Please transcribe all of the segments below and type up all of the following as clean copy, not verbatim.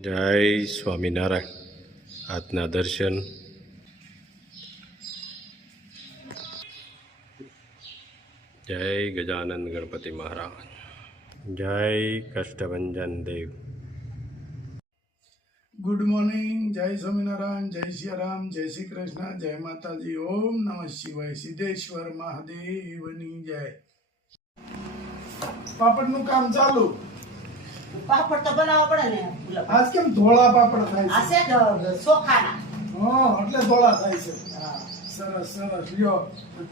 જય સ્વામિનારાયણ. આજના દર્શન જય ગજાનંદ ગણપતિ મહારાજ, જય કષ્ટભંજન દેવ. Good morning. જય સ્વામિનારાયણ, જય સિયારામ, જય શ્રી કૃષ્ણ, જય માતાજી. ઓમ નમઃ શિવાય. સિદ્ધેશ્વર મહાદેવની જય. પાપડનું કામ ચાલુ. પાપડ તો બનાવવા પડે ને. આજ કેમ ધોળા પાપડ થાય આ છે? છે ચોખાના. હા, એટલે ધોળા થાય છે. સરસ સરસ. લ્યો,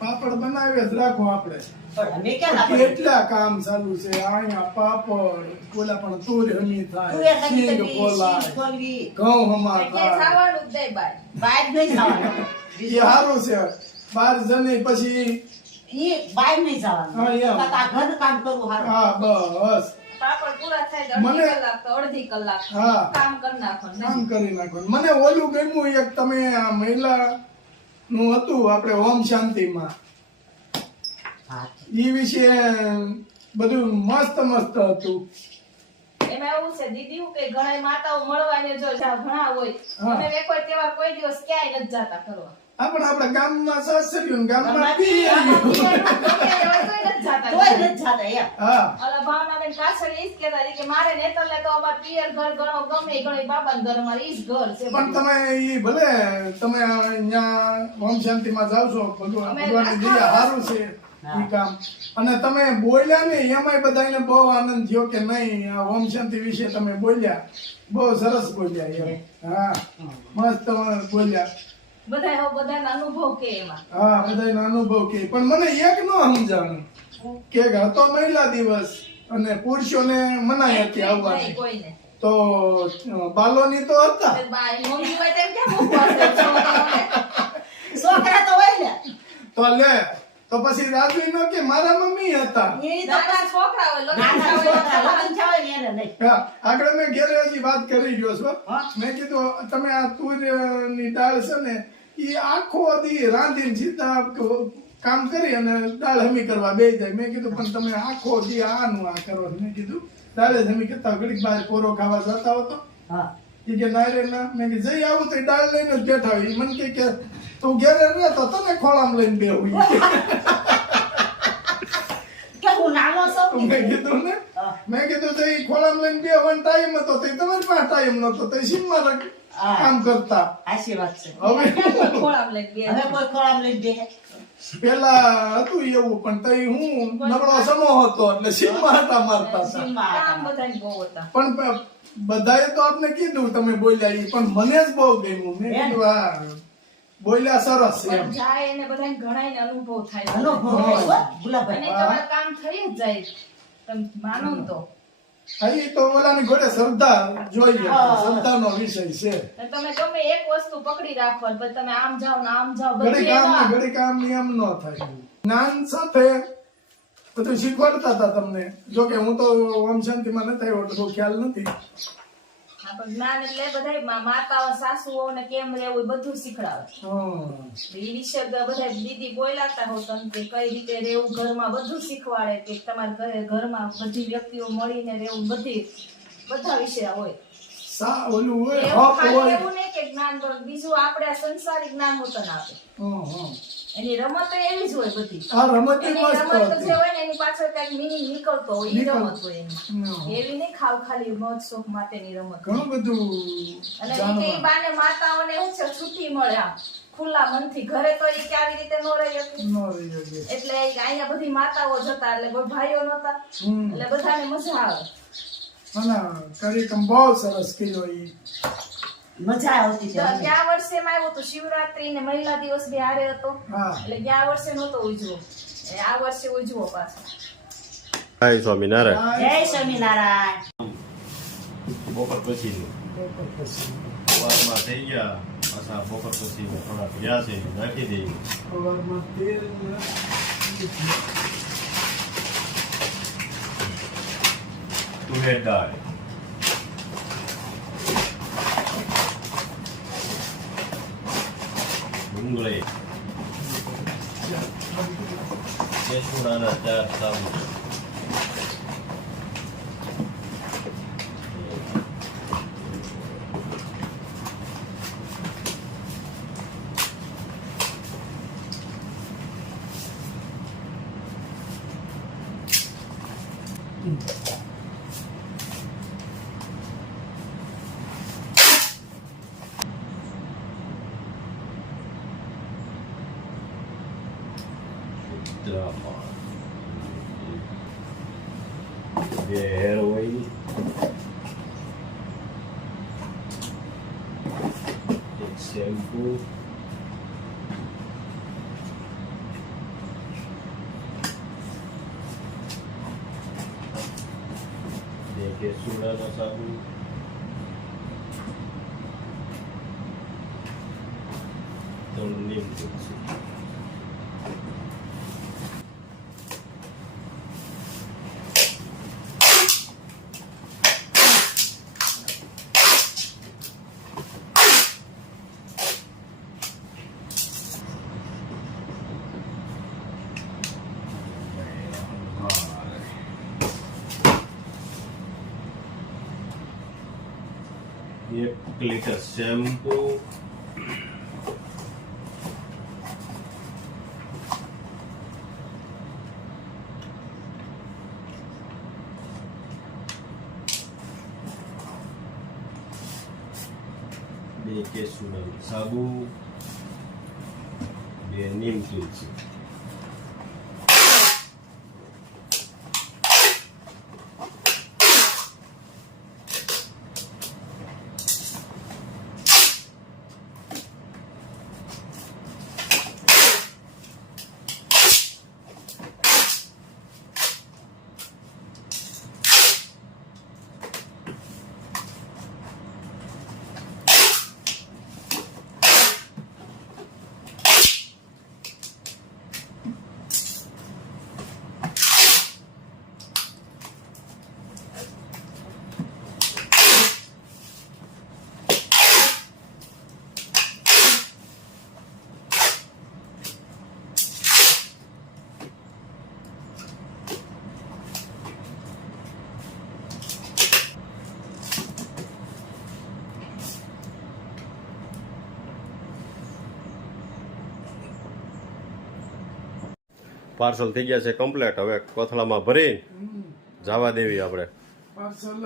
પાપડ બનાવીએ જ રાખો આપણે. પણ અમે ક્યાં ના કેટલા કામ ચાલુ છે અહીંયા. પાપડ ઓલા પણ તુર હમી થાય, તુવેર હમી સિંગ થતી, ખોલાય, સિંગ ખોલવી. ઘઉં હમા કે થાય. ખાવાનું જ નહીં બાય. બાય નહીં જવાનું. એ સારું છે. 12 જણી પછી ઈ બાય નહીં જવાનું. હા, એમ. આ ઘરનું કામ કરવું હારું. હા બસ પાપડ પૂરા થાય તો મને- અડધી કલાક તો અડધી કલાક હા. કામ કરી નાખવાનું. કામ કરી નાખવાનું. મને ઓલું ગમ્યું એક, તમે આ મહિલા નું હતું આપણે ઓમ શાંતિમાં, હા. ઈ વિશે બધું મસ્ત મસ્ત હતું. એમાં એવું છે દીદી હું કે ઘણા માતાઓ મળવાને જો જ્યાં ઘણા હોય હા. અમે વેકો તહેવાર કોઈ દિવસ ક્યાંય નથી જાતા કરવા. આપણે આપણા ગામમાં સાસરિયું, ગામમાં ગામમાં પિયરિયું. કોઈ નથી જાતા. તોય નથી જાતા એમ. હા ઓલા ભાવનાબેન કાછડી ઈ જ કહેતા હતી કે મારે નેતરલે તો અમાર પિયર ઘર ગણો ગમે ઈ ગણો, ઈ બાબાનું ઘર અમારે ઈ જ ઘર છે. પણ તમે ઈ ભલે તમે અહીંયા ઓમ શાંતિમાં જાવ છો, ભગવાનની દયા સારું છે ઈ કામ. અને તમે બોલ્યા ને એમાંય બધાને બહુ આનંદ થયો કે નહીં, આ ઓમ શાંતિ વિશે તમે બોલ્યા, બહુ સરસ બોલ્યા એમ. હા, મસ્ત બોલ્યા. બધાય હવે બધાના અનુભવ કે એમાં. હા, બધાયનો અનુભવ કે. પણ મને એક નો સમજાણું કે હતો મહિલા દિવસ અને પુરુષોને મનાઈ હતી નહીં આવવાની, કોઈને. તો બાલોની તો હતા. બાય મોંઘી હોય તેમ કેમ ઉપવાસ છે? છોકરાઓને. છોકરા તો હોય ને. તો લે, તો પછી રાજુ નો કે મારા મમ્મી હતા. ઈ તો નાના છોકરા હોય, લગ્ન નાના થયા હોય છોકરા તો લગ્ન થયા હોય ને એને નહીં. હા, આગળ મેં ઘેરે હજી વાત કરી રહ્યો છું. હા. મેં કીધું તમે આ તુરની દાળ છે ને ઈ આખો દી રાંધીને સીધા કામ કરી અને દાળ હમી કરવા બેસી જાય. મેં કીધું પણ તમે આખો દી આનું આ કરો. મેં કીધું દાળ જ હમી કરતા ઘડીક બહાર કોરો ખાવા જતા હો તો? હા. ઈ કે ના રે ના. મેં કીધું જઈ આવું તો ઈ દાળ લઈને જ બેઠા હોય. ઈ મને કે તું ઘેરે રહે તો તને ખોળામાં લઈને બેહું. કે હું નાનો છું કે? મેં કીધું ને, હા. મેં કીધું તો ઈ ખોળામાં લઈને બેહવાનો ટાઈમ હતો તો તમારી પાસે ટાઈમ નતો તો સીમમાં હા. કામ કરતા. હાચી વાત છે. હવે ખોળામાં લઈને બેસે. હવે કોઈ ખોળામાં લઈને બેસે. પેલા હતું એવું, પણ તઈ હું નબળો સમો હતો એટલે સીમમાં હતા મારતા હતા. સીમમાં કામ હતા. બધાને બહુ હતા. પણ બધાએ તો આપને કીધું તમે બોલ્યા ઈ, પણ મને જ બહુ ગમ્યું. મેં કીધું આ બોલ્યા સરસ એમ. પણ જાય એને બધાને ઘણાયને અનુભવ થાય છે. અનુભવ હોય હો, અને ગુલાબભાઈ. તમારું કામ થઈ જ જાય. તમે માનો ને તો. હા, ઈ તો ઓલાની ઘોડે શ્રદ્ધા જોઈએ, હા. શ્રદ્ધાનો વિષય છે. અને તમે ગમે એક વસ્તુ પકડી રાખો અને પછી તમે આમ જાઓ ને આમ જાઓ ઘડી બધી કામ ને એમાં. ઘડી કામ ની એમ ન થાય. જ્ઞાન સાથે બધું શીખવાડતા હતા તમને. જો કે હું તો ઓમ શાંતિમાં નથી આવ્યો એટલે બહુ ખ્યાલ નથી. હા, પણ જ્ઞાન એટલે બધાય માતાઓ સાસુઓ ને કેમ રહેવું એ બધું શીખડાવે. હા. એ વિશે બધા દીદી બોલાતા હો તમે કે કઈ રીતે રહેવું ઘરમાં બધું શીખવાડે કે તમારા ઘરમાં બધી વ્યક્તિઓ મળીને રહેવું બધા વિશે હોય. ઓલું હોય, એવું હક ખાલી હોય. એવું નહીં કે જ્ઞાન પર બીજું આપણે આ સંસારિક જ્ઞાન હોતું ના આપે. હા, હા. એની રમત એવી જ હોય બધી. આ રમત એની મસ્ત રમત જે હતી. હોય ને એની પાછળ કઈક મિનિંગ નીકળતો હોય એ રમત હોય એની. હા. એવી નહીં ખાલી મોજ શોખ માટેની રમત. ઘણું બધું અને જાણવા. એ બાને માતાઓને શું છે છૂટી મળે આમ ખુલ્લા મનથી. ઘરે તો એ આવી રીતે ન રહી હતી. ન રહી શકે. એટલે અહીંયા બધી માતાઓ જતા એટલે કોઈ ભાઈઓ નતા હમ. એટલે બધાને મજા આવે. ના, કાર્યક્રમ બહુ સરસ કર્યો ઈ. મજા આવતી તો હતી. ગયા વર્ષે એમાં આવ્યું હતું શિવરાત્રી ને મહિલા દિવસ બે હારે હતો. હા. એટલે ગયા વર્ષે નહોતો ઉજવો. આ વર્ષે ઉજવો પાછો. જય સ્વામિનારાયણ. જય સ્વામિનારાયણ. બપોર પછી સવારમાં થઈ ગયા, પાછા બપોર પછી થોડા ભર્યા છે, નાખી દઈએ. સવારમાં તેલ ને તુવેર દાળ, ડુંગળી, કેસુડાના 4 સાબુ, ચિત્રામાં 2 હેર ઓઇલ, 1 શેમ્પૂ, 2 કેસુડાનો સાબુ, 3 નીમ તુલસી. એક લીટર શેમ્પૂ, બે કેસુડાનો સાબુ, 2 નીમ તુલસી. પાર્સલ થઈ ગયા છે કમ્પ્લીટ. હવે કોથળામાં ભરી જવા દેવી આપણે. પાર્સલ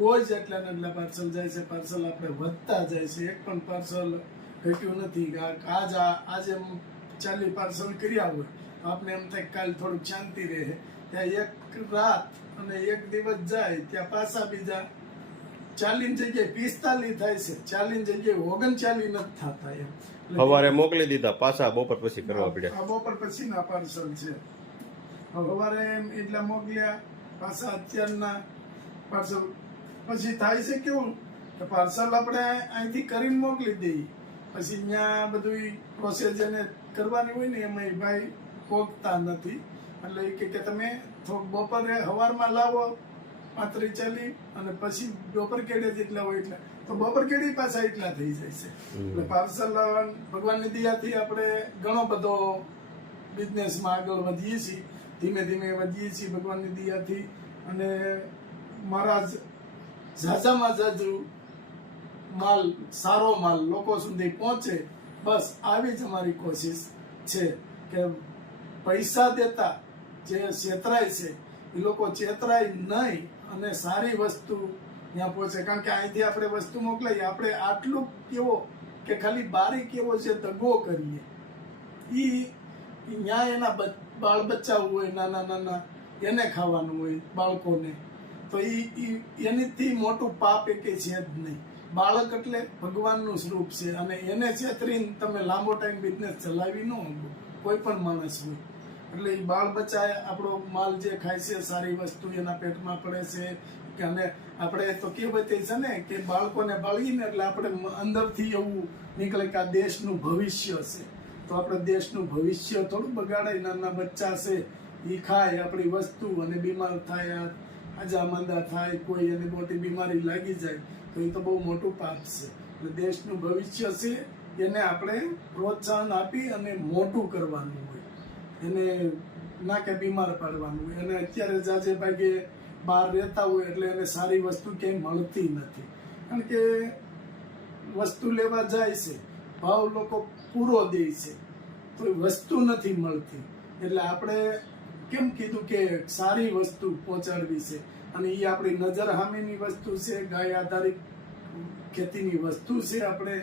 રોજ એટલા ને એટલા પાર્સલ જાય છે. પાર્સલ આપણે વધતા જાય છે. એક પણ પાર્સલ ઘટ્યું નથી. આજે 40 પાર્સલ કર્યા હોય આપને એમ થાય કાલ થોડુંક શાંતિ રહે. ત્યાં એક રાત અને એક દિવસ જાય ત્યાં પાછા બીજા 40 જગ્યાએ 45 થાય છે. 40 જગ્યાએ 39 નથી થતા એમ. સવારે મોકલી દીધા, પાછા બપોર પછી કરવા પડ્યા. આ બપોર પછી ના પાર્સલ છે. સવારે એટલા મોકલ્યા, પાછા અત્યારના પાર્સલ. પછી થાય છે કેવું કે પાર્સલ આપણે અહીંથી કરીને મોકલી દઈએ, પછી અહીંયા બધું પ્રોસેસ એને કરવાની હોય ને એમાં ભાઈ પોગતા નથી. એટલે એ કે તમે બપોરે સવારમાં લાવો 35-40 અને પછી બપોર કેડે જેટલા હોય એટલા, તો બપોર કેડી પાછા એટલા થઈ જાય છે. એટલે પાર્સલ ભગવાનની દયાથી આપણે ઘણો બધો બિઝનેસમાં આગળ વધીએ છીએ, ધીમે ધીમે વધીએ છીએ ભગવાનની દયાથી. અને મારા ઝાઝામાં ઝાઝુ માલ, સારો માલ લોકો સુધી પહોંચે, બસ આવી જ અમારી કોશિશ છે. કે પૈસા દેતા જે છેતરાય છે એ લોકો છેતરાય નહીં અને સારી વસ્તુ ત્યાં પહોંચે. કારણ કે અહીંથી આપણે વસ્તુ મોકલાઈએ, આપણે આટલું કેવો કે ખાલી બારીક એવો છે દગો કરીએ, એ ત્યાં એના બાળ બચ્ચા હોય નાના નાના, એને ખાવાનું હોય બાળકોને, તો એનીથી મોટું પાપ એ કે છે જ નહીં. બાળક એટલે ભગવાનનું સ્વરૂપ છે અને એને છેતરીને તમે લાંબો ટાઈમ બિઝનેસ ચલાવી ન શકો, કોઈ પણ માણસ હોય. એટલે એ બાળ બચ્ચા આપણો માલ જે ખાય છે, સારી વસ્તુ એના પેટમાં પડે છે. કે અને આપણે તો કહેવત છે ને કે બાળકોને બાળીને એટલે આપણે અંદરથી એવું નીકળે કે આ દેશનું ભવિષ્ય છે. તો આપણે દેશનું ભવિષ્ય થોડું બગાડાય. નાના બચ્ચા છે એ ખાય આપણી વસ્તુ અને બીમાર થાય, આજા માંદા થાય, કોઈ એને મોટી બીમારી લાગી જાય, તો એ તો બહુ મોટું પાપ છે. એટલે દેશનું ભવિષ્ય છે એને આપણે પ્રોત્સાહન આપી અને મોટું કરવાનું હોય, એને ના કે બીમાર પાડવાનું હોય. અને અત્યારે જાજે ભાગે બહાર રહેતા હોય એટલે એને સારી વસ્તુ ક્યાંય મળતી નથી. કારણ કે વસ્તુ લેવા જાય છે, ભાવ લોકો પૂરો દે છે, તો વસ્તુ નથી મળતી. એટલે આપણે કેમ કીધું કે સારી વસ્તુ પહોંચાડવી છે, અને એ આપણી નજર સામેની વસ્તુ છે, ગાય આધારિત ખેતીની વસ્તુ છે આપણે,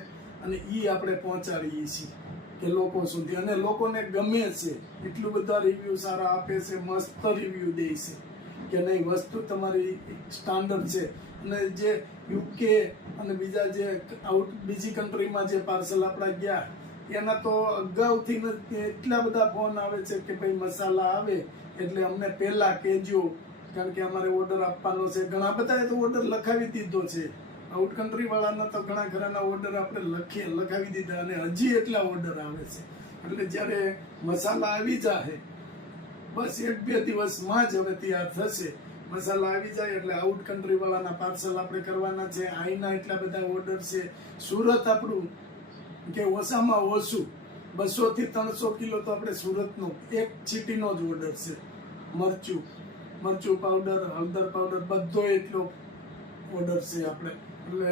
અને એ આપણે પહોંચાડીએ છીએ. કે લોકો સુધી, અને લોકોને ગમે છે, એટલું બધા રિવ્યુ સારા આપે છે, મસ્ત રિવ્યુ દે છે કે નહીં વસ્તુ તમારી સ્ટાન્ડર્ડ છે. અને જે યુકે અને બીજા જે બીજી કન્ટ્રીમાં જે પાર્સલ આપણા ગયા એના તો અગાઉથી એટલા બધા ફોન આવે છે કે ભાઈ મસાલા આવે એટલે અમને પહેલા કહેજો, કારણ કે અમારે ઓર્ડર આપવાનો છે. ઘણા બધાએ તો ઓર્ડર લખાવી દીધો છે, આઉટ કન્ટ્રી વાળાના તો ઘણા ઘણાના ઓર્ડર આપણે લખાવી દીધા અને હજી એટલા ઓર્ડર આવે છે. એટલે જ્યારે મસાલા આવી જાય બસ 1-2 દિવસમાં જ હવે તૈયાર થશે. મસાલા આવી જાય એટલે આઉટ કન્ટ્રી વાળાના પાર્સલ આપણે કરવાના છે. અહીંના એટલા બધા ઓર્ડર છે. સુરત આપણું કે ઓછામાં ઓછું 200 થી 300 કિલો તો આપણે સુરતનો એક ચીટીનો જ ઓર્ડર છે. મરચું પાવડર, હળદર પાવડર બધો એટલો ઓર્ડર છે આપણે. એટલે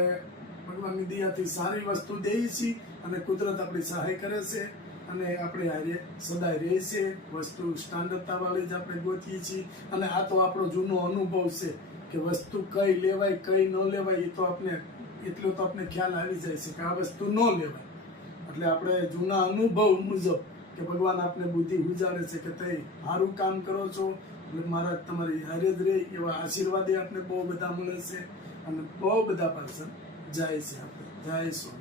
ભગવાનની દયાથી સારી વસ્તુ દઈએ છીએ અને કુદરત આપણી સહાય કરે છે અને આપણે હારે સદાય રહેશે. વસ્તુ સ્ટાન્ડર્ડતા વાળી જ આપણે ગોતીએ છીએ. અને આ તો આપણો જૂનો અનુભવ છે કે વસ્તુ કઈ લેવાય કઈ ન લેવાય એ તો એટલો તો આપણે ખ્યાલ આવી જાય છે કે આ વસ્તુ ન લેવાય. એટલે આપણે જૂના અનુભવ મુજબ કે ભગવાન આપણે બુદ્ધિ ઉજાડે છે કે તે સારું કામ કરો છો એટલે મારા તમારી હારે જ રહે એવા આશીર્વાદ આપણે બહુ બધા મળે છે અને બહુ બધા પાર્સલ જાય છે. આપણે જય સ્વામિનારાયણ.